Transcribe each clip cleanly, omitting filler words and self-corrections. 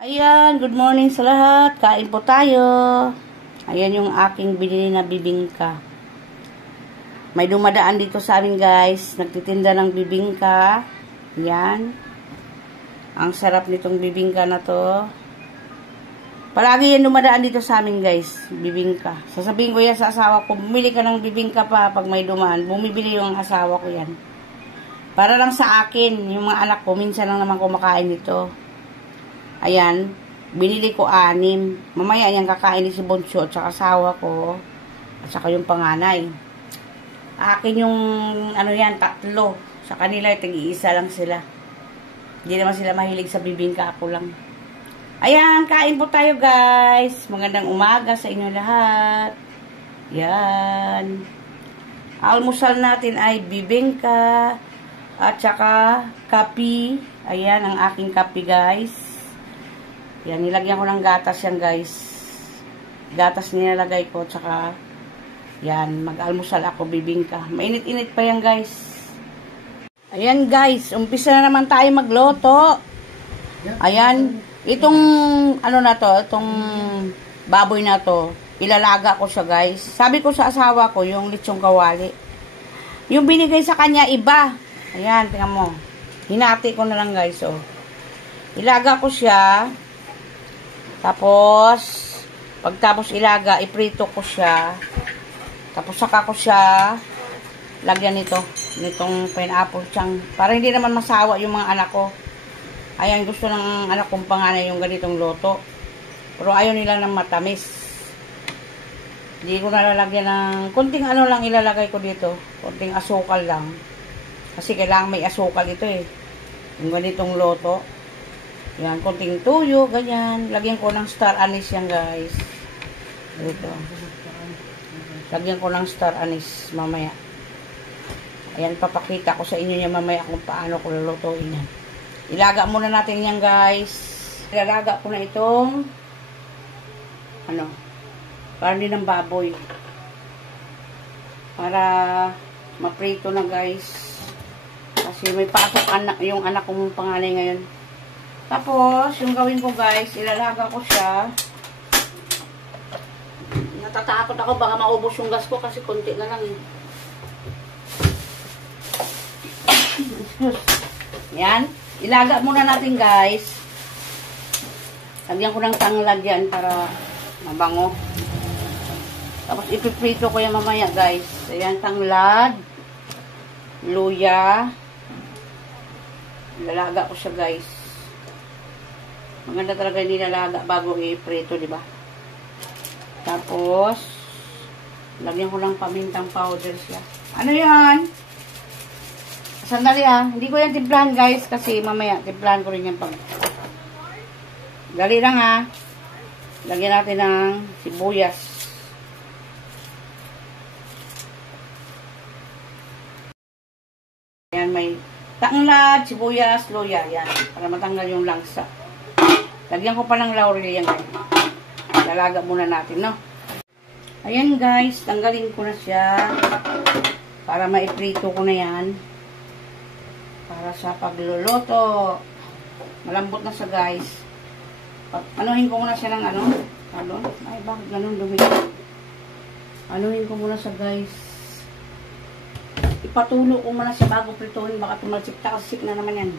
Ayan, good morning sa lahat. Kain po tayo. Ayan yung aking binili na bibingka. May dumadaan dito sa amin, guys. Nagtitinda ng bibingka. Ayan. Ang sarap nitong bibingka na to. Palagi yan dumadaan dito sa amin, guys. Bibingka. Sasabihin ko yan sa asawa ko, bumili ka ng bibingka pa pag may dumaan. Bumibili yung asawa ko yan. Para lang sa akin, yung mga anak ko, minsan lang naman kumakain nito. Ayan, binili ko 6. Mamaya yan kakain ni si Boncho at saka asawa ko. At saka yung panganay. Akin yung, ano yan, 3. Sa kanila, tig-iisa lang sila. Hindi naman sila mahilig sa bibingka, ako lang. Ayan, kain po tayo, guys. Magandang umaga sa inyo lahat. Yan. Almusal natin ay bibingka at saka kape. Ayan, ang aking kape, guys. Yan, nilagyan ko ng gatas yan, guys. Gatas nilalagay ko, tsaka, yan, mag-almusal ako, bibingka. Mainit-init pa yan, guys. Ayan, guys, umpisa na naman tayo magloto. Ayan, itong, ano na to, itong baboy na to, ilalaga ko siya, guys. Sabi ko sa asawa ko, yung lechong kawali. Yung binigay sa kanya, iba. Ayan, tingnan mo. Hinati ko na lang, guys, oh. Ilaga ko siya. Tapos, pagtapos ilaga, iprito ko siya. Tapos, saka ko siya lagyan nitong pineapple chang. Para hindi naman masawa yung mga anak ko. Ayan, gusto ng anak kong panganay yung ganitong loto. Pero ayaw nila ng matamis. Hindi ko nalalagyan ng, kunting ano lang ilalagay ko dito. Kunting asukal lang. Kasi kailangan may asukal ito eh. Yung ganitong loto. Yan, konting tuyo, ganyan. Lagyan ko ng star anise yan, guys. Dito. Lagyan ko ng star anise mamaya. Ayan, papakita ko sa inyo niya mamaya kung paano ko lulutuin yan. Ilaga muna natin yan, guys. Ilalaga ko na itong karne ng baboy. Para maprito na, guys. Kasi may pasok yung anak kong panganay ngayon. Tapos, yung gawin ko, guys, ilalaga ko siya. Natatakot ako, baka maubos yung gas ko kasi konti na lang eh. Yan. Ilaga muna natin, guys. Lagyan ko ng tanglad yan para mabango. Tapos, ipiprito ko yan mamaya, guys. Ayan, tanglad. Luya. Ilalaga ko siya, guys. Maganda talaga nilalaga bago i-prito, di ba? Tapos, lagyan ko ng pamintang powder siya. Ano yan? Sandali hindi ko yan timplahan, guys, kasi mamaya timplahan ko rin yan pag. Dali lang Lagyan natin ng sibuyas. Ayan, may tanglad, sibuyas, luya. Yan, para matanggal yung langsa. Lagyan ko pa ng laurel yan. Lalaga muna natin, no? Ayan, guys. Tanggalin ko na siya. Para maiprito ko na yan. Para sa pagluluto. Malambot na siya, guys. Anuhin ko muna siya ng Ay, bakit ganun dumi? Anuhin ko muna siya, guys. Ipatulo ko muna siya bago prituhin. Baka tumalsik na naman yan.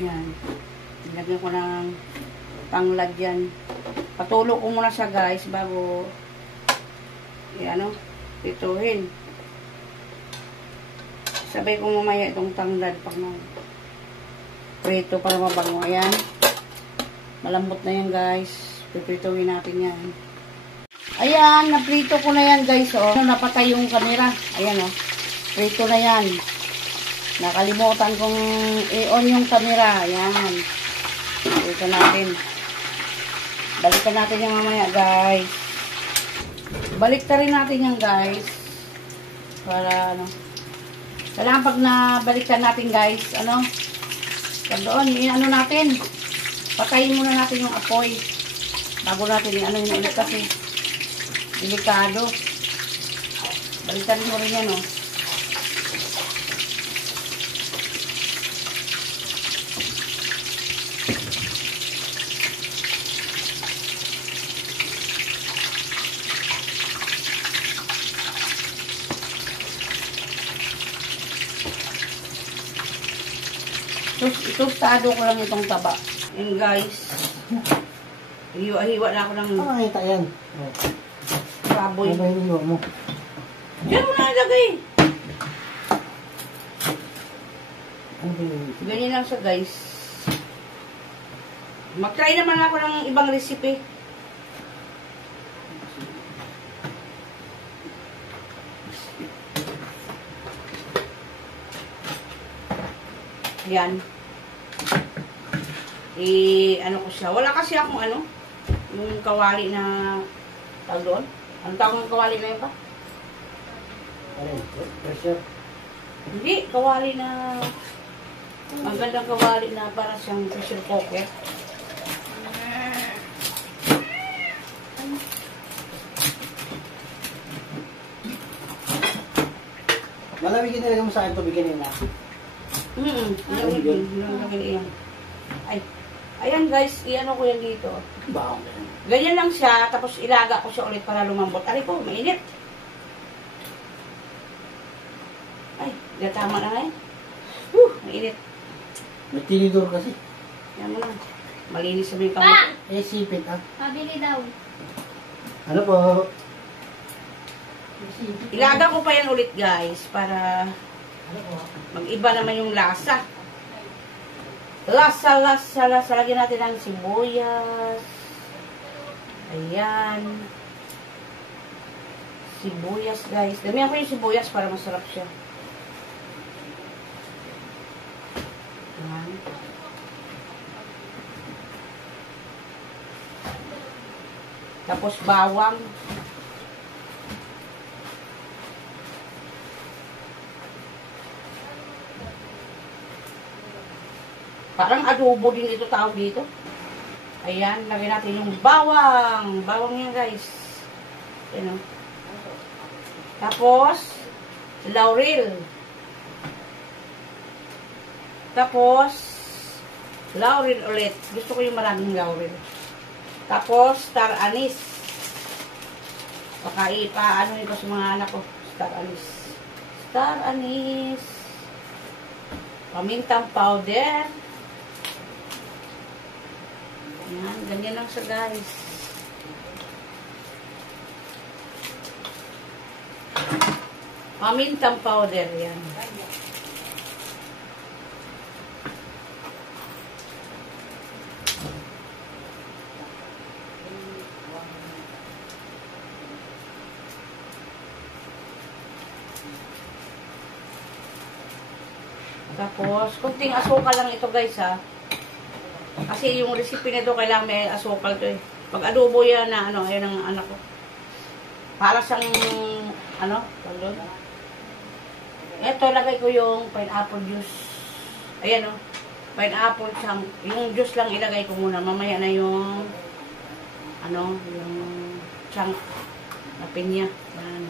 Yan. Ilagyan ko ng tanglad yan. Patulo ko muna siya, guys, bago pituhin. Sabay ko mamaya itong tanglad pag prito para mabango. Ayan. Malambot na yan, guys. Piprituhin natin yan. Ayan, naprito ko na yan, guys. Napatay yung camera. Ayan, prito na yan. Nakalimutan kong i-on yung camera. Ayan. Dito natin. Balikan natin yung mamaya, guys. Balik rin natin yan, guys. Para, kailangan pag nabalikan natin, guys, doon, natin. Patayin muna natin yung apoy. Bago natin yung ulit kasi. Delikado. Balikan mo rin yan, oh. Itostado ko lang itong taba. Yan guys. Hiwa-hiwa na ako ng Makakita yan. baboy. Ano ba hiniwa mo? Diyan mo na ilagay. Ano ba yun? Ganyan lang siya guys. Mag-try naman ako ng ibang recipe. Yan. Ano ko siya. Wala kasi akong ano, yung kawali na tawag doon. Ano tawag ng kawali na yun ba? Ano yun? Pressure? Hindi, kawali na magandang kawali na para siyang pressure cooker. Malamigin talaga mo sa akin tubig kanina. Iyan. Ay, ayan guys, iano ko yan dito. Baon. Ganyan lang siya, tapos ilaga ko siya ulit para lumambot. Aray ko, mainit. Ay, tama na nga eh. Mainit. May tinidor kasi. Yan mo na. Malinis sabi yung kamay. Eh, sipit ah. Pabili daw. Ano po? Ilaga ko pa yan ulit guys, para mag-iba naman yung lasa. Lasa. Lagyan natin ng sibuyas. Ayan. Sibuyas guys. Damihan ko yung sibuyas para masarap siya. Ayan. Tapos bawang. Parang adobo din ito tawag dito. Ayan, lagyan natin yung bawang. Bawang yan guys. Ayan o. Tapos, laurel. Tapos, laurel ulit. Gusto ko yung maraming laurel. Tapos, star anise. Baka ipaano nito sa mga anak ko. Star anise. Star anise. Pamintang powder. Yan, ganyan lang siya guys. Pamintang powder yan. Tapos, kunting asukal lang ito guys ha. Kasi yung recipe nito kailangan may asukal to eh. Pag adobo yan na ano, ayan ang anak ko. Para siyang ano, doon. Ito lagay ko yung pineapple juice. Ayan oh. Pineapple chunk. Yung juice lang ilagay ko muna. Mamaya na yung ano, yung chunk na pinya. Yan.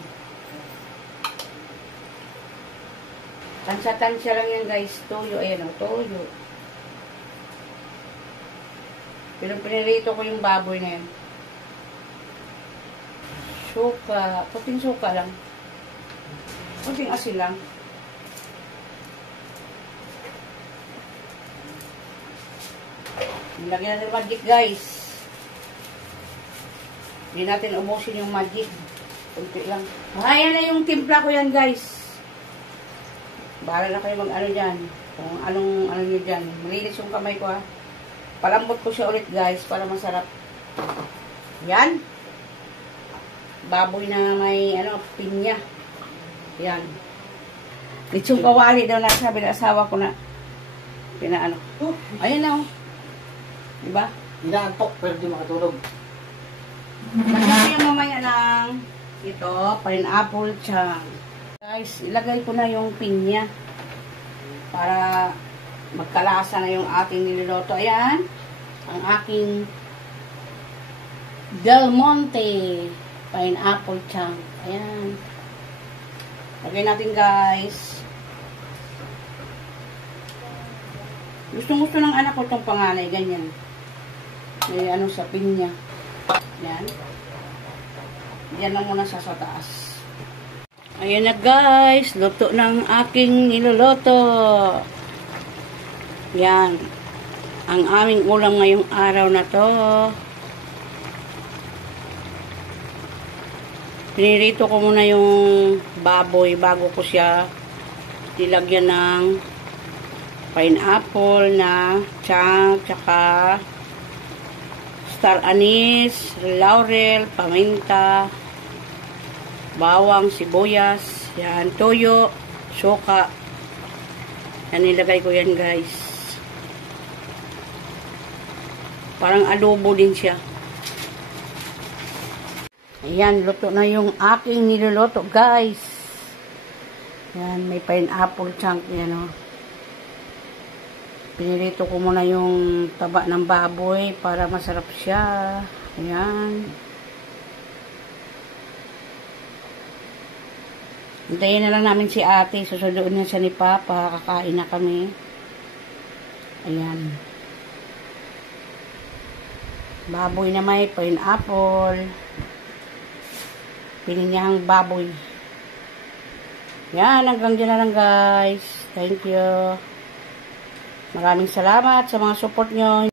Tansya-tansya lang yan guys. Toyo, ayan oh, toyo. Pero pinirito ko yung baboy na yun. Suka. Puting suka lang. Puting asin lang. Lagyan natin magic guys. Hindi natin ubusin yung magic. Kunti lang. Ayan na yung timpla ko yan guys. Bahala na kayo mag-ano dyan. Kung anong ano nyo dyan. Malinis yung kamay ko ha. Palambot ko siya ulit guys para masarap. Yan. Baboy na may ano, pinya. Yan. Litsong kawali daw na sabi ng asawa ko na pinaano. Ayun na oh. Diba? Inaantok pero di makatulog. Lagyan mamaya ng ito, pineapple chunk. Guys, ilagay ko na yung pinya para magkalasa na yung ating niluluto. Ayan, ang aking Del Monte pineapple chunk. Ayan. Lagay natin guys. Gusto ng anak ko itong panganay. Ganyan. May ano sa pinya. Yan. Yan lang muna sa taas. Ayan na guys. Luto ng aking niluluto. Yan. Ang aming ulam ngayong araw na to. Pinirito ko muna yung baboy bago ko siya nilagyan ng pineapple na chunk, tsaka star anise, laurel, paminta, bawang, sibuyas, yan, toyo, suka. Yan, nilagay ko yan guys. Parang adobo din siya. Ayan, luto na yung aking niluluto, guys. Yan, may pineapple chunk yan, oh. Pinirito ko muna yung taba ng baboy para masarap siya. Ayan. Hintayin na lang namin si ate. Susunod na siya ni Papa. Kakain na kami. Ayan. Baboy na may pineapple. Pininyahang baboy. Yan, hanggang dyan na lang guys. Thank you. Maraming salamat sa mga support nyo.